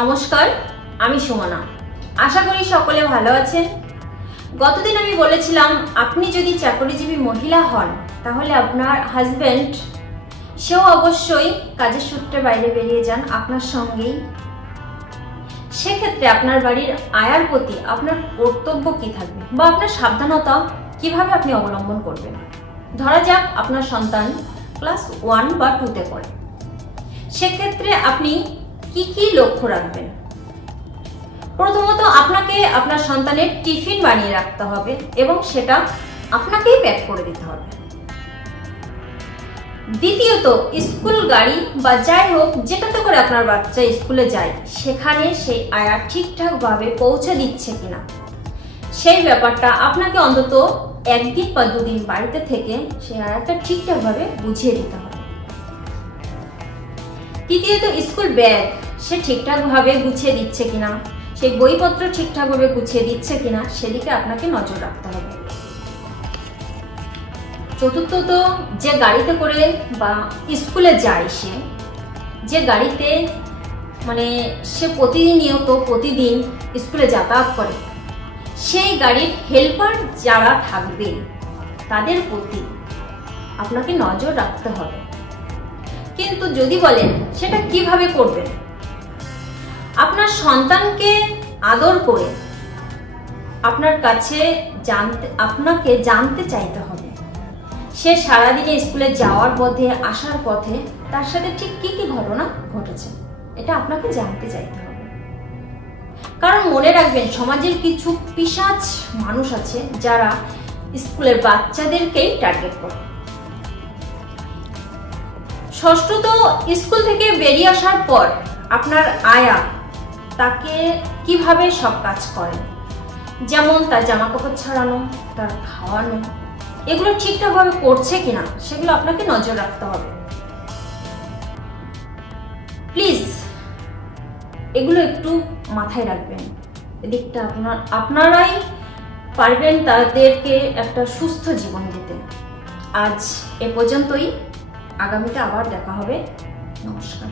নমস্কার, আমি সুমনা। আশা করি সকলে ভালো আছেন। গতদিন আমি বলেছিলাম আপনি যদি চাকরিজীবী মহিলা হন তাহলে আপনার হাজবেন্ড সেও অবশ্যই কাজের সূত্রে বাইরে বেরিয়ে যান আপনার সঙ্গেই। সেক্ষেত্রে আপনার বাড়ির আয়ার প্রতি আপনার কর্তব্য কি থাকবে বা আপনার সাবধানতা কিভাবে আপনি অবলম্বন করবেন। ধরা যাক আপনার সন্তান ক্লাস 1 বা 2-তে পড়ে, সেক্ষেত্রে আপনি কি কি লক্ষ্য রাখবেন? প্রথমত আপনাকে আপনার সন্তানের টিফিন বানিয়ে রাখতে হবে এবং সেটা আপনাকেই প্যাক করে দিতে হবে। দ্বিতীয়ত স্কুল গাড়ি বা যাই হোক যেটাতে করে আপনার বাচ্চা স্কুলে যায় সেখানে সেই আয়া ঠিকঠাকভাবে পৌঁছে দিচ্ছে কিনা সেই ব্যাপারটা আপনাকে অন্তত একদিন বা দুদিন বাড়িতে থেকে সেই আয়াটা ঠিকঠাকভাবে বুঝিয়ে দিতে হবে। তৃতীয়ত স্কুল ব্যাগ সে ঠিকঠাকভাবে গুছিয়ে দিচ্ছে কিনা, সেই বইপত্র ঠিকঠাকভাবে গুছিয়ে দিচ্ছে কিনা সেদিকে আপনাকে নজর রাখতে হবে। চতুর্থত যে গাড়িতে করে বা স্কুলে যায় সে যে গাড়িতে সে প্রতিদিন স্কুলে যাতায়াত করে সেই গাড়ির হেল্পার যারা থাকবে তাদের প্রতি আপনাকে নজর রাখতে হবে। কিন্তু যদি বলেন সেটা কিভাবে করবেন, আপনার সন্তানকে আদর করে আপনার কাছে আপনাকে জানতে চাইতে হবে সে সারাদিনে স্কুলে যাওয়ার পথে আসার পথে তার সাথে ঠিক কি কি ঘটনা ঘটেছে, এটা আপনাকে জানতে চাইতে হবে। কারণ মনে রাখবেন সমাজের কিছু পিশাচ মানুষ আছে যারা স্কুলের বাচ্চাদেরকেই টার্গেট করে। ষষ্ঠত স্কুল থেকে বেরিয়ে আসার পর আপনার আয়া তাকে কিভাবে সব কাজ করে, যেমন তার জামা কাপড় ছাড়ানো, তার খাওয়ানো, এগুলো ঠিকঠাকভাবে করছে কিনা সেগুলো আপনাকে নজর রাখতে হবে। প্লিজ এগুলো একটু মাথায় রাখবেন, এদিকটা আপনারাই পারবেন তাদেরকে একটা সুস্থ জীবন দিতে। আজ এ পর্যন্তই, আগামীতে আবার দেখা হবে। নমস্কার।